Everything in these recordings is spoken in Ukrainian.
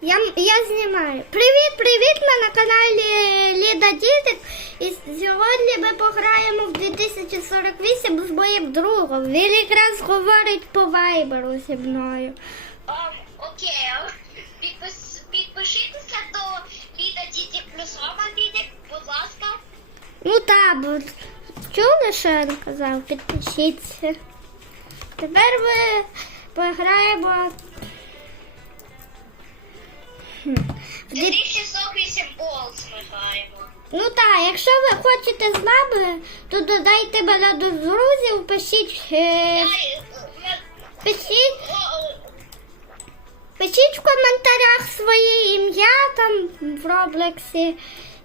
Я, я знімаю. Привіт, привіт! Ми на каналі Ліда Дітик. І сьогодні ми пограємо в 2048 з моїм другом. Він якраз говорить по вайберу зі мною. Um, окей, Підпис, підпишіться до Ліда Діті плюс Рома Діті, будь ласка. Ну так, бо чули, що я казав? Підпишіться. Тепер ми пограємо. Хм, в 2048 Balls ми граємо. Ну так, якщо ви хочете з нами, то додайте мене до друзів, пишіть, е, е, пишіть, пишіть в коментарях своє ім'я там в Роблексі,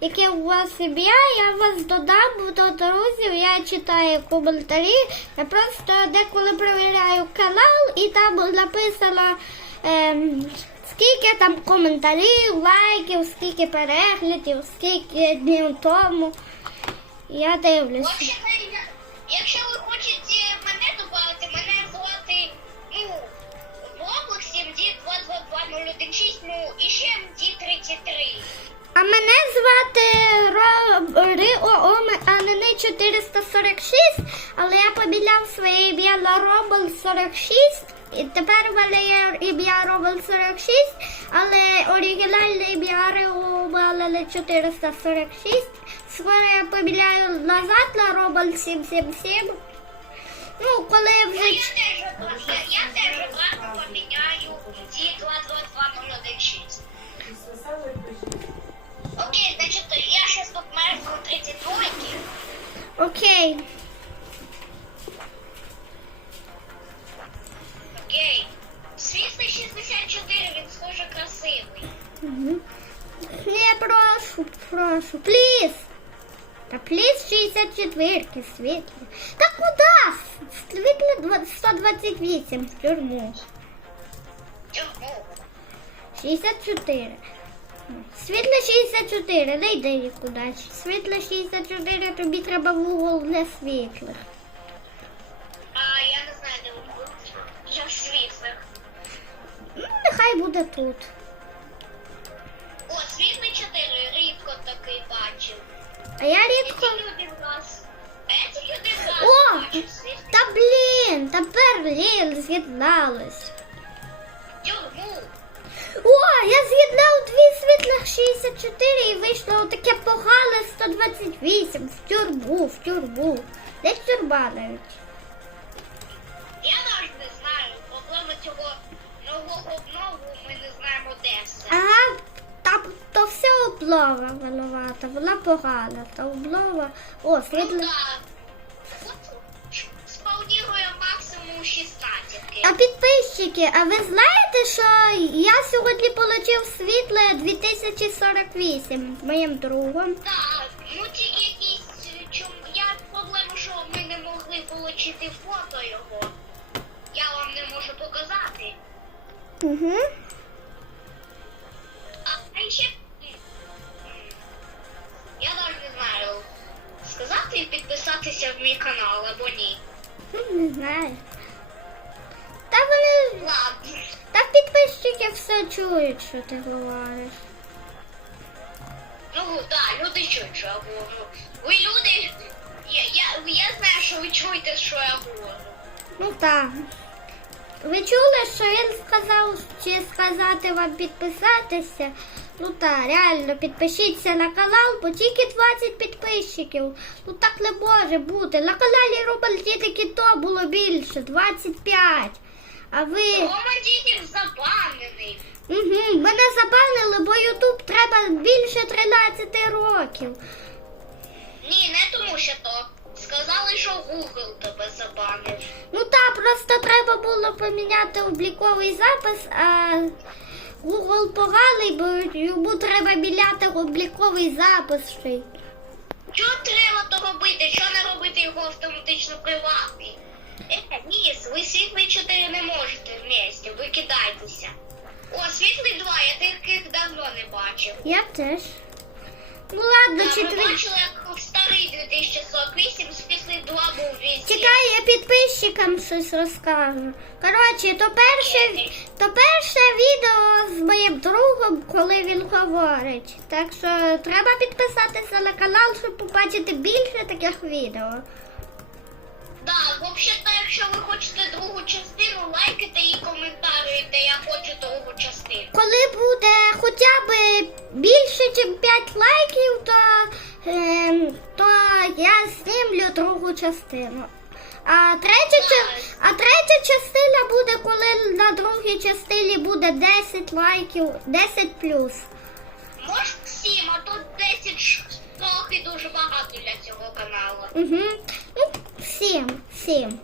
яке у вас ім'я, я вас додам до друзів, я читаю коментарі. Я просто деколи перевіряю канал і там написано. ем, Скільки там коментарів, лайків, скільки переглядів, скільки днів тому. Я дивлюся. Якщо ви хочете мене додати, мене звати, ну, в області D22216, ну, і ще D33. А мене звати. Ріо Анини 446, але я поміняв своє ім'я на Робл 46. Тепер в мене є ім'я Робл 46, але оригінальне ім'я Анини 446. Скоро я поміняю назад на Робл 777. Ну, коли Ну, вже... я теж, я, я одразу поміняю D22216. Окей, значить, я щас тут мерзну 32 Окей. Окей. 64, він схоже красивий. Мгм. Не, прошу, прошу, плиз. Та плиз 64 світлі. Та куди? Світлі 128 в тюрму. Чому? 64. Світле 64, не йди нікуди. Світле 64, тобі треба в угол для світлих. Нехай буде тут. О, світлий 4, рідко такий бачив. А я рідко. я тільки один раз О! бачив світлий. Та блін, тепер Ліл з'єдналась. Тюрму. О, я з'єднав дві світлих 64 і вийшло таке погане 128 в тюрму, в тюрму. Де тюрма навіть? Облова винувата, вона погана, та облова. О, Ну світло. так. Максимум 16. А підписчики, а ви знаєте, що я сьогодні отримав світле 2048 з моїм другом? Так, ну тільки якісь чому я проблема, що ми не могли отримати фото його. Я вам не можу показати. Угу. Сказати і підписатися в мій канал або ні. Не знаю. Та вони. Ладно. Та підписчики все чують, що ти говориш. Ну так, люди чують, що я говорю. Ви люди. Я, я, я знаю, що ви чуєте, що я говорю. Ну так. Ви чули, що він сказав, чи сказати вам підписатися? Ну так, реально, підпишіться на канал, бо тільки 20 підписчиків. Ну так не може бути. На каналі Рубль тільки то було більше, 25. А ви. Рома дітей забанений. Угу, мене забанили, бо Ютуб треба більше 13 років. Ні, не тому що то. Сказали, що Google тебе забанив. Ну так, просто треба було поміняти обліковий запис, а Google поганий, бо йому треба міняти обліковий запис ще. Чого треба то робити? Що не робити його автоматично приватний? Е, ні, ви світлий 4 не можете вместе, ви кидайтеся. О, світлий 2, я таких давно не бачив. Я теж. Ну ладно, четвер... як 3 2048, світлий 2 був 200. Чекай, я підписчикам щось розкажу. Коротше, то перше, то перше відео з моїм другом, коли він говорить. Так що треба підписатися на канал, щоб побачити більше таких відео. Да, взагалі, якщо ви хочете другу частину, лайкайте і коментуйте, я хочу другу частину. Коли буде хоча б більше, ніж 5 лайків, то, то я знімлю другу частину. А третя, а третя частина буде, коли на другій частині буде 10 лайків, 10 плюс. Може 7, а тут 10 ш- трохи дуже багато для цього каналу. Угу. Ну, 7, 7,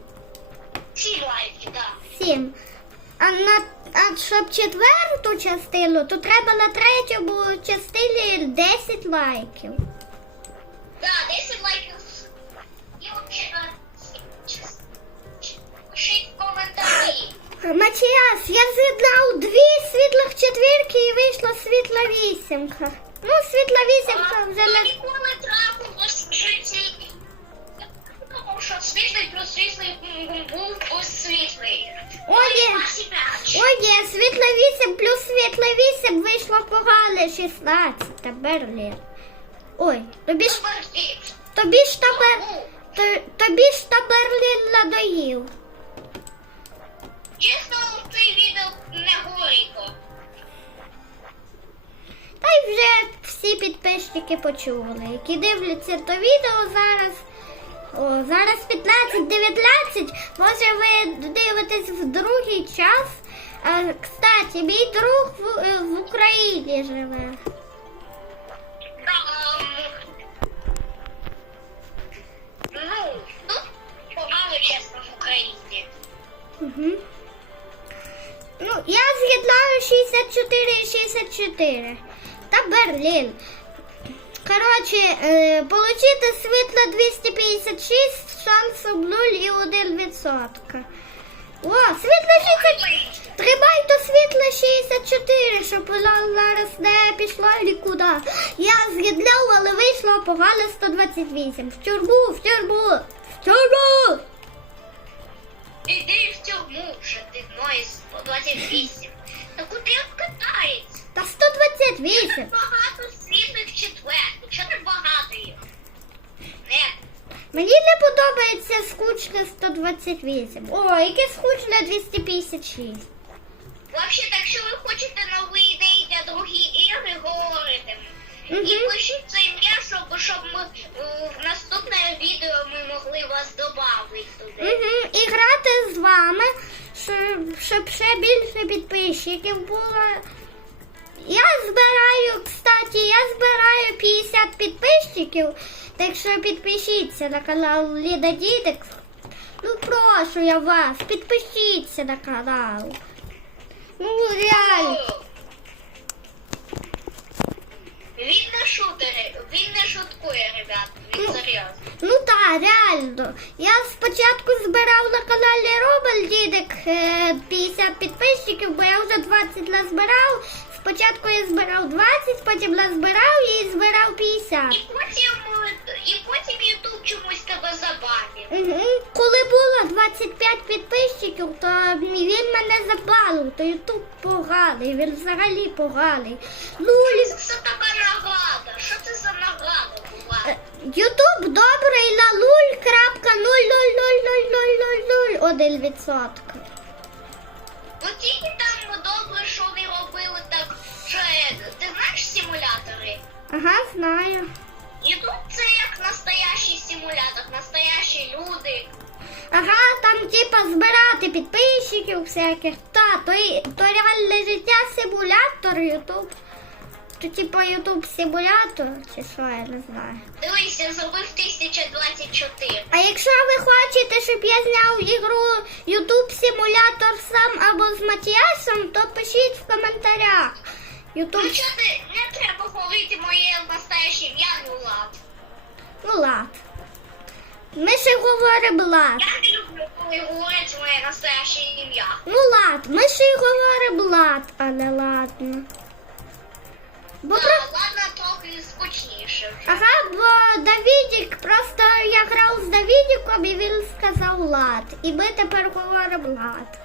7 лайків, так. 7. А на а щоб четверту частину, то треба на третьому частині 10 лайків. Матіас, я з'єднав дві світлих четвірки і вийшла світла вісімка. Ну, світла вісімка вже не. ніколи трапилось в житті. Тому що світлий плюс світлий був ось світлий. О, є. О, є, світла вісім плюс світла вісім вийшло погане 16 Берлін. Ой, тобі ж тобі ж та Бер... Тому, то- тобі ж та Берлін надоїв. Чесно, це відео не горіко. Та й вже всі підписчики почули, які дивляться то відео зараз. О, зараз 15-19. Може ви дивитесь в другий час. А, кстати, мій друг в, в Україні живе. 64 і 64. Та Берлін. Коротше, е, получити світло 256, шансом 0 і 1%. О, світло 60. Тримай до світла 64, щоб воно зараз не пішло нікуди. Я з'єднав, але вийшло погано 128. В тюрму, в тюрму, в тюрму. Іди в тюрму, що ти 128. Та куди він катається? Та 128. Багато світлих четвертих. Чого не багато їх? Не. Мені не подобається скучне 128. О, яке скучне 256. Взагалі, так що ви хочете нові ідеї для другі ігри, говорите. І пишіть це ім'я, щоб, щоб ми е, в наступне відео ми могли вас додати туди. Угу. І грати з вами, щоб, ще більше підписчиків було. Я збираю, кстати, я збираю 50 підписчиків, так що підпишіться на канал Ліда Дідик. Ну прошу я вас, підпишіться на канал. Ну реально. Він не шутер, він не шуткує, ребят. Він Ну. серйозно. Ну так, реально. Я спочатку збирав на каналі Робель Дідик е, 50 підписчиків, бо я вже 20 назбирав. Спочатку я збирав 20, потім назбирав і збирав 50. І потім, е, і потім чомусь тебе забанив. Угу. Коли було 25 підписчиків, то він мене забанив, то Ютуб поганий, він взагалі поганий. Ну, Що це така награда? Що це за награда була? Е, Ютуб добрий на 0,0000001%. Ну тільки там добре, що вони робили так, що е, ти знаєш симулятори? Ага, знаю. Ютуб це настоящий симулятор, настоящі люди. Ага, там типа збирати підписчиків всяких. Та, то, то реальне життя симулятор Ютуб. То типа Ютуб симулятор, чи що, я не знаю. Дивись, я зробив 1024. А якщо ви хочете, щоб я зняв ігру Ютуб симулятор сам або з Матіасом, то пишіть в коментарях. Ютуб. Ну що ти, не треба говорити моє настояще ім'я, ну ладно. Ну лад. Ми ще говоримо лад. Я не люблю, коли говорять моє настояще ім'я. Ну лад, ми ще й говоримо лад, а не ладно. Бо Да, про... ладно, трохи скучніше вже. Ага, бо Давідік, просто я грав з Давідіком і він сказав лад. І ми тепер говоримо лад.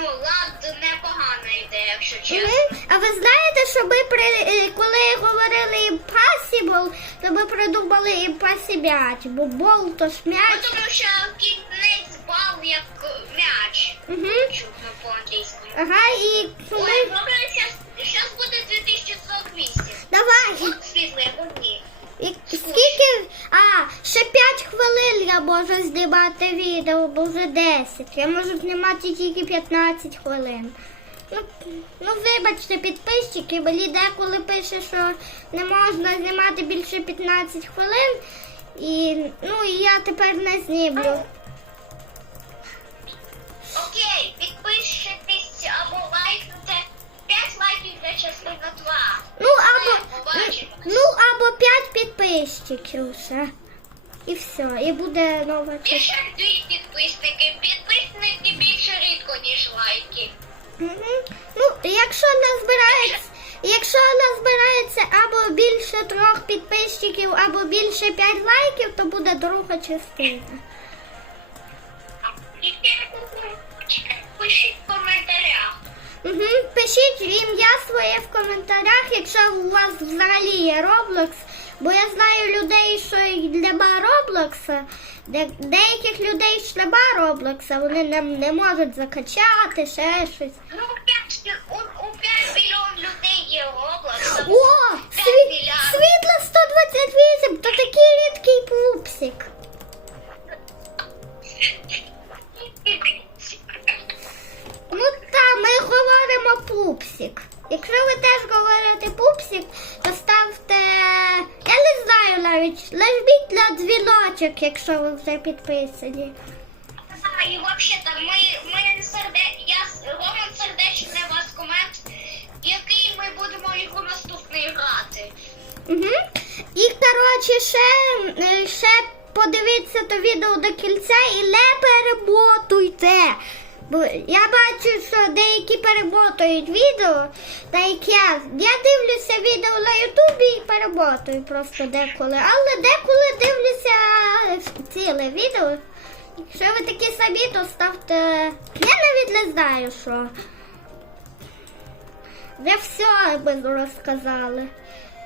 Ну, лад непогана ідея, якщо чесно. Мгм. А ви знаєте, що ми при е, коли говорили impossible, то ми придумали impossible, бо бол то ж Ну, м'яч. тому що кінець бал як м'яч. Угу. Чутно по-англійському. Ага, і коли... Ой, добре, зараз буде 2048. Давай. От світле, одні. І скільки? А, ще 5 хвилин я можу знімати відео, бо вже 10. Я можу знімати тільки 15 хвилин. Ну, ну вибачте, підписчики, мені деколи пише, що не можна знімати більше 15 хвилин. І ну і я тепер не знімлю. Окей, підпишитесь або лайкнете. 5 лайків для частина 2. Ну або ну або 5 підписчиків все. І все, і буде нова. Більше дві підписники. Підписники більше рідко, ніж лайки. Мгм. Ну, якщо назбирається, якщо назбирається або більше трьох підписчиків, або більше п'ять лайків, то буде друга частина. Пишіть в коментарях. Угу. Пишіть ім'я своє в коментарях, якщо у вас взагалі є Roblox. Бо я знаю людей, що нема Роблокса. Де, деяких людей ж нема Роблокса, вони не, не можуть закачати, ще щось. Ну, п'ять- у, у 5 мільйонів людей є Roblox. О! Сві... Світло 128, то такий рідкий пупсик. Дзвіночок, якщо ви вже підписані. І взагалі-то ми, ми серде... я Роман сердечний у вас комент, який ми будемо його наступний грати. Угу. І коротше, ще, е, ще подивіться то відео до кінця і не перемотуйте. Я бачу, що деякі перемотують відео, та як я. Я дивлюся відео на Ютубі і перемотую просто деколи. Але деколи дивлюся ціле відео. Якщо ви такі самі, то ставте. Я навіть не знаю, що. Вже все ми розказали.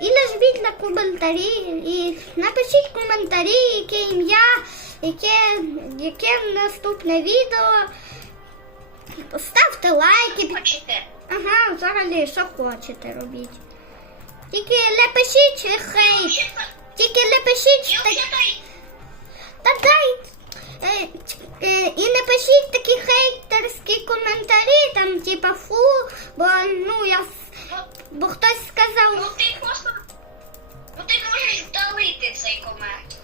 І нажміть на коментарі, і напишіть коментарі, яке ім'я, яке, яке наступне відео. Ставте лайки. Хочете? Ага, взагалі, що хочете робіть. Тільки не пишіть хейт. Тільки не пишіть так. Та дай. Е, е, і не пишіть такі хейтерські коментарі, там, типа фу, бо ну я Ну, бо хтось сказав. ну ти просто. Ну ти можеш вдалити цей комент.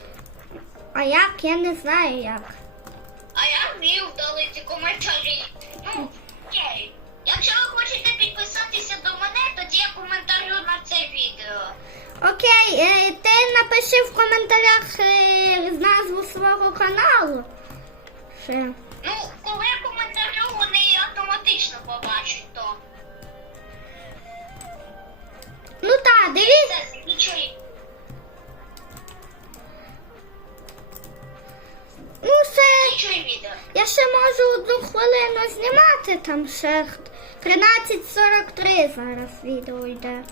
А як? Я не знаю як. А я вмію вдалити коментарі. Окей, е, ти напиши в коментарях е, назву свого каналу. Ще. Ну, коли я коментарю, вони автоматично побачать то. Ну так, дивіться. Нічого. Ну ще. Я ще можу одну хвилину знімати, там ще 13.43 зараз відео йде.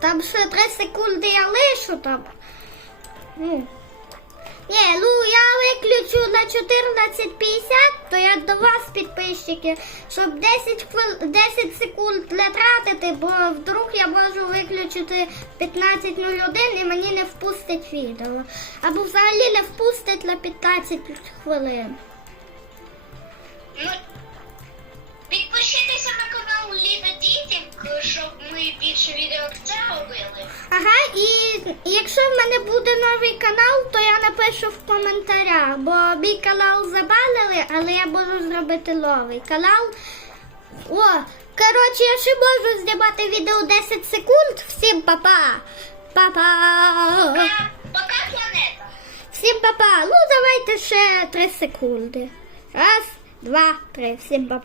Там ще 3 секунди я лишу там. Ну. Ні, ну я виключу на 14.50, то я до вас, підписчики, щоб 10, хвил... 10 секунд не тратити, бо вдруг я можу виключити 15.01 і мені не впустить відео. Або взагалі не впустить на 15 хвилин. Ну, підпишіться на канал Ліда щоб більше відео як це робили. Ага, і якщо в мене буде новий канал, то я напишу в коментарях, бо мій канал забанили, але я можу зробити новий канал. О, коротше, я ще можу знімати відео 10 секунд. Всім па-па! Па-па! Пока, планета. Всім папа. Ну, давайте ще 3 секунди. Раз, два, три. Всім папа.